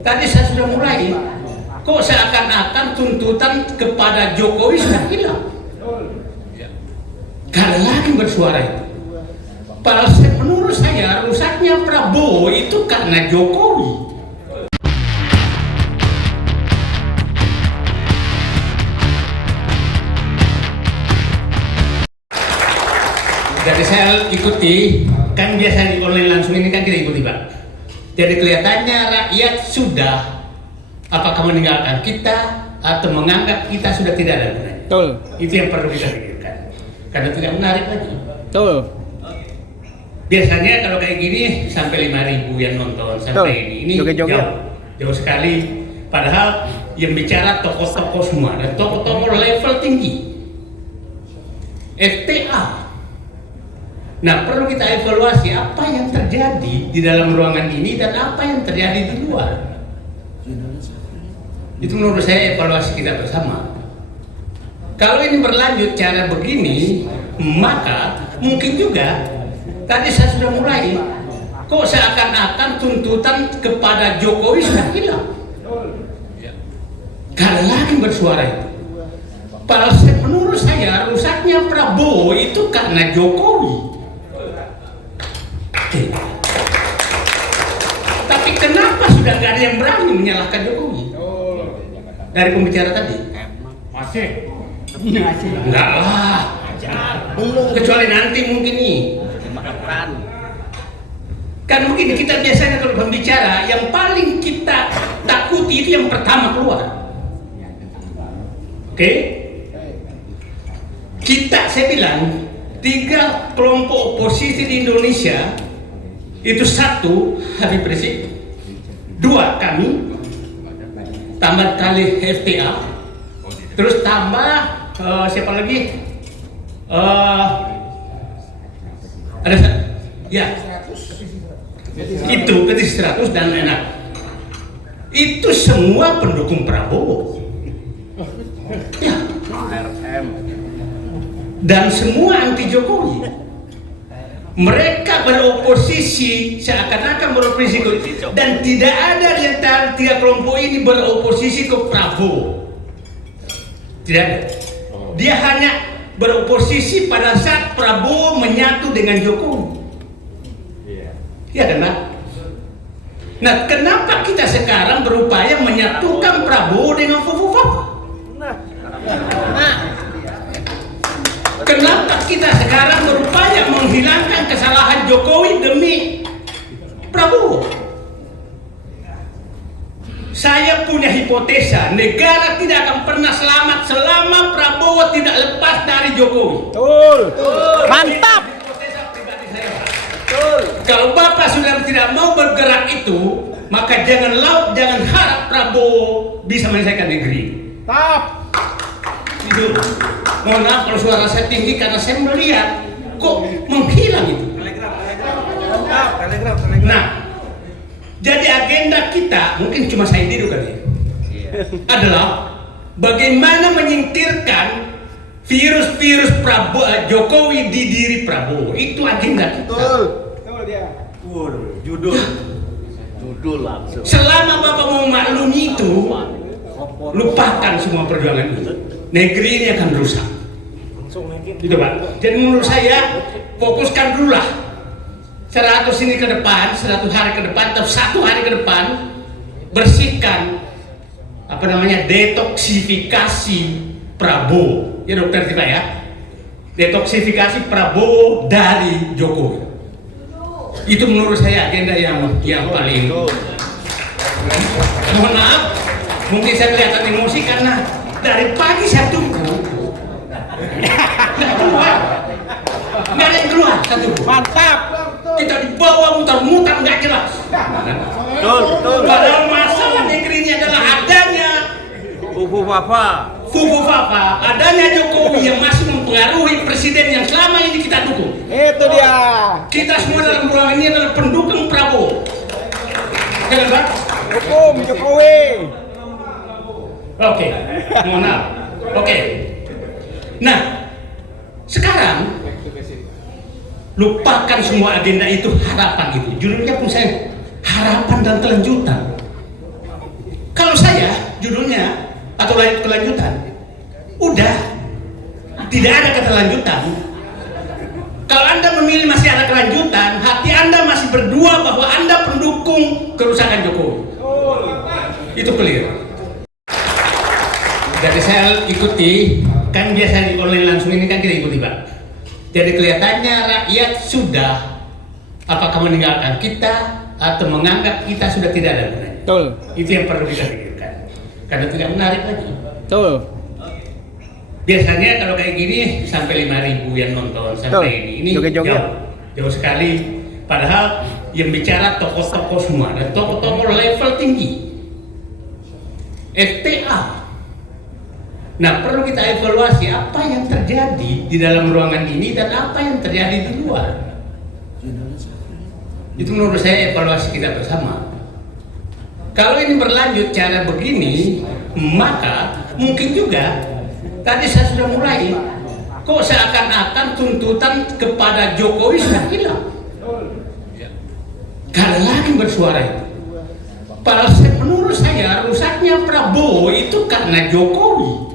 Tadi saya sudah mulai, kok seakan-akan tuntutan kepada Jokowi sudah hilang. Gak ada lagi bersuara itu. Padahal menurut saya rusaknya Prabowo itu karena Jokowi. Jadi saya ikuti, kan biasa di online langsung ini kan kita ikuti Pak. Jadi kelihatannya rakyat sudah apakah meninggalkan kita atau menganggap kita sudah tidak ada gunanya. Betul. Itu yang perlu kita pikirkan. Karena tidak menarik lagi. Betul. Biasanya kalau kayak gini sampai 5.000 yang nonton sampai ini Joget-joget. jauh sekali. Padahal yang bicara tokoh-tokoh semua dan tokoh-tokoh level tinggi. FTA. Nah, perlu kita evaluasi apa yang terjadi di dalam ruangan ini dan apa yang terjadi di luar. Itu menurut saya evaluasi kita bersama. Kalau ini berlanjut cara begini, maka mungkin juga tadi saya sudah mulai, kok seakan-akan tuntutan kepada Jokowi sudah hilang. Gak ada lagi bersuara itu. Padahal menurut saya rusaknya Prabowo itu karena Jokowi. Tapi kenapa sudah gak ada yang berani menyalahkan Jokowi? Dari pembicara tadi? Masih. Enggak lah. Kecuali nanti mungkin nih. Kan begini, kita biasanya kalau pembicara yang paling kita takuti itu yang pertama keluar. Oke? Saya bilang 3 kelompok oposisi di Indonesia itu 1 Habib Rizik, 2 kami, tambah kali FTA, terus tambah siapa lagi? Ada ya itu petis 100 dan enak. Itu semua pendukung Prabowo. Ya. Dan semua anti Jokowi. Mereka beroposisi seakan-akan beroposisi dan tidak ada di antara 3 kelompok ini beroposisi ke Prabowo. Tidak ada. Dia hanya beroposisi pada saat Prabowo menyatu dengan Jokowi. Ya kan Pak? Nah, kenapa kita sekarang berupaya menyatukan Prabowo dengan Fufufafa? Kenapa kita sekarang berupaya menghilangkan kesalahan Jokowi demi Prabowo? Saya punya hipotesa, negara tidak akan pernah selamat selama Prabowo tidak lepas dari Jokowi. Betul. Mantap. Hipotesa pribadi saya. Betul. Kalau Bapak sudah tidak mau bergerak itu, maka jangan harap Prabowo bisa menyelesaikan negeri. Tap. Itu. Mohon maaf kalau suara saya tinggi karena saya melihat kok menghilang itu. Telegram. Nah, jadi agenda kita mungkin cuma saya tidur kali adalah bagaimana menyingkirkan virus Jokowi di diri Prabowo. Itu agenda kita. Betul dia. Judul langsung. Selama Bapak mau maklumi itu, lupakan semua perjuangan itu. Negeri ini akan rusak. Gitu Pak. Jadi menurut saya fokuskan dulu lah 100 ini ke depan, 100 hari ke depan atau 1 hari ke depan, bersihkan detoksifikasi Prabowo. Ya dokter kita ya. Detoksifikasi Prabowo dari Jokowi. Itu menurut saya agenda yang paling. Mohon maaf, mungkin saya kelihatan emosi karena dari pagi saya tunggu. Nggak ada yang keluar satu. Mantap. Kita dibawa muter-muter nggak jelas. Betul. Padahal masalah negeri ini adalah adanya Fufufafa, adanya Jokowi yang masih mempengaruhi presiden yang selama ini kita dukung. Itu dia. Kita semua dalam ruangan ini adalah pendukung Prabowo. Jangan Pak? Dukung Jokowi. Oke, mohon maaf. Oke. Nah, sekarang lupakan semua agenda itu, harapan itu. Judulnya pun saya harapan dan kelanjutan. judulnya atau kelanjutan. Udah, tidak ada kelanjutan. Kalau Anda memilih masih ada kelanjutan, hati Anda masih berdua bahwa Anda pendukung kerusakan Jokowi. Itu clear. Jadi saya ikuti, kan biasa di online langsung ini kan kita ikuti Pak. Jadi kelihatannya rakyat sudah apakah meninggalkan kita atau menganggap kita sudah tidak ada gunanya. Betul. Itu yang perlu kita pikirkan. Karena tidak menarik lagi. Betul. Biasanya kalau kayak gini sampai 5.000 yang nonton sampai ini Joget-joget. jauh sekali. Padahal yang bicara tokoh-tokoh semua dan tokoh-tokoh level tinggi. FTA. Nah, perlu kita evaluasi apa yang terjadi di dalam ruangan ini dan apa yang terjadi di luar. Itu menurut saya evaluasi kita bersama. Kalau ini berlanjut cara begini, maka mungkin juga tadi saya sudah mulai kok seakan-akan tuntutan kepada Jokowi sudah hilang. Gak ada lagi bersuara itu. Padahal menurut saya rusaknya Prabowo itu karena Jokowi.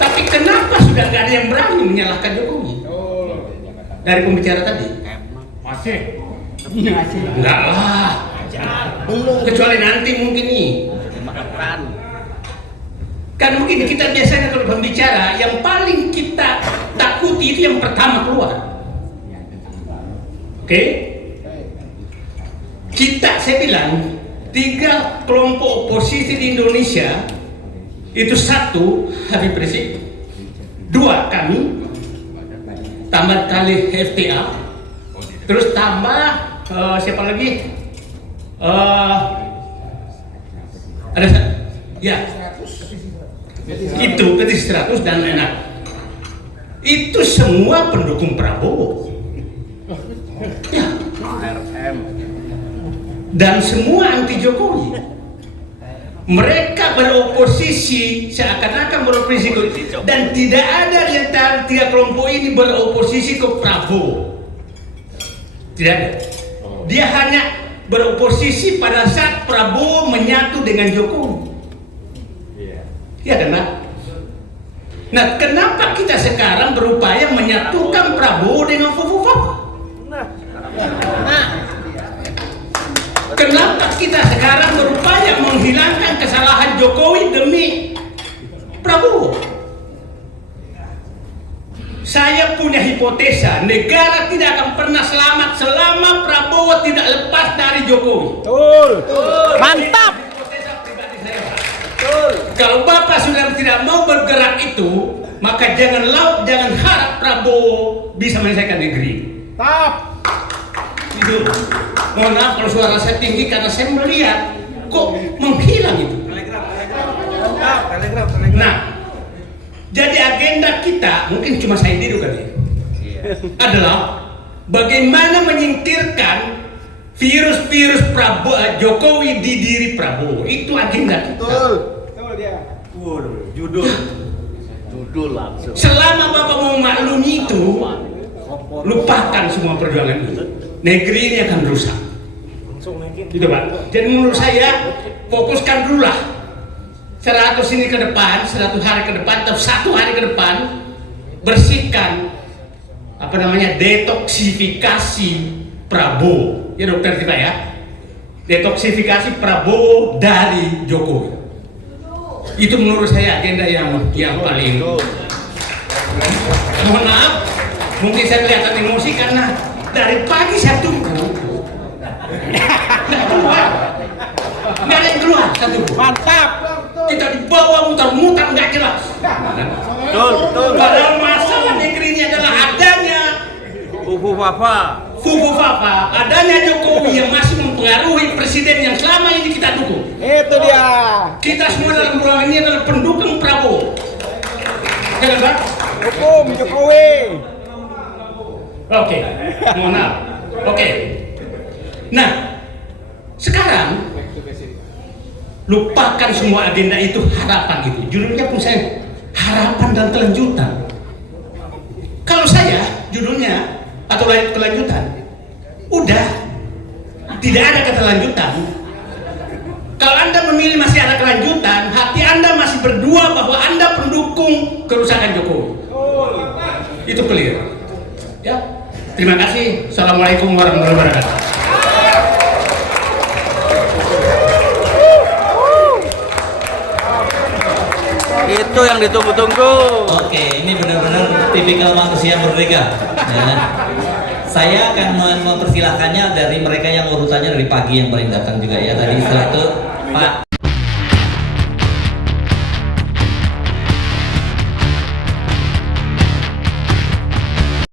Tapi kenapa sudah gak ada yang berani menyalahkan Jokowi? Dari pembicara tadi? Masih. Enggak lah. Kecuali nanti mungkin nih. Kan mungkin kita biasanya kalau pembicara yang paling kita takuti itu yang pertama keluar. Oke? Saya bilang 3 kelompok oposisi di Indonesia itu 1 Habib Rizik, 2 kami, tambah kali FTA, terus tambah siapa lagi? Ada ya itu Petit 100 dan enak. Itu semua pendukung Prabowo. Ya. Dan semua anti Jokowi. Mereka beroposisi seakan-akan beroposisi dan tidak ada di antara 3 kelompok ini beroposisi ke Prabowo. Tidak ada. Dia hanya beroposisi pada saat Prabowo menyatu dengan Jokowi. Iya kan Pak? Nah, kenapa kita sekarang berupaya menyatukan Prabowo dengan Fofofa? Kenapa kita sekarang berupaya menghilangkan kesalahan Jokowi demi Prabowo? Saya punya hipotesa, negara tidak akan pernah selamat selama Prabowo tidak lepas dari Jokowi. Betul. Mantap. Hipotesa pribadi saya, Pak. Betul. Kalau Bapak sudah tidak mau bergerak itu, maka jangan harap Prabowo bisa menyelesaikan negeri. Tap. Itu. Mohon maaf kalau suara saya tinggi karena saya melihat kok menghilang itu. Nah, jadi agenda kita mungkin cuma saya tidur kali adalah bagaimana menyingkirkan virus-virus Jokowi di diri Prabowo. Itu agenda kita. Betul dia. Judul langsung. Selama Bapak mau maklumi itu, lupakan semua perjuangan ini. Negeri ini akan rusak. Gitu Pak. Jadi menurut saya fokuskan dulu lah 100 ini ke depan, 100 hari ke depan atau 1 hari ke depan, bersihkan detoksifikasi Prabowo. Ya dokter kita ya. Detoksifikasi Prabowo dari Jokowi. Itu menurut saya agenda yang paling. Mohon maaf, mungkin saya kelihatan emosi karena dari pagi saya tunggu. Nggak ada yang keluar satu. Mantap. Kita dibawa muter-muter nggak jelas. Betul. Padahal masalah negeri ini adalah adanya Fofofa, adanya Jokowi yang masih mempengaruhi presiden yang selama ini kita dukung. Itu dia. Kita semua dalam ruangan ini adalah pendukung Prabowo. Jangan Pak? Hukum Jokowi. Oke, mohon maaf. Oke. Nah, sekarang lupakan semua agenda itu, harapan itu. Judulnya pun saya harapan dan kelanjutan. Kalau saya judulnya atau kelanjutan, udah tidak ada keterlanjutan. Kalau Anda memilih masih ada kelanjutan, hati Anda masih berdua bahwa Anda pendukung kerusakan Jokowi. Itu clear. Ya. Terima kasih. Assalamualaikum warahmatullahi wabarakatuh. Itu yang ditunggu-tunggu. Oke, ini benar-benar tipikal manusia merdeka. Ya. Saya akan mempersilahkannya dari mereka yang urutannya dari pagi yang paling datang juga ya. Tadi setelah itu Pak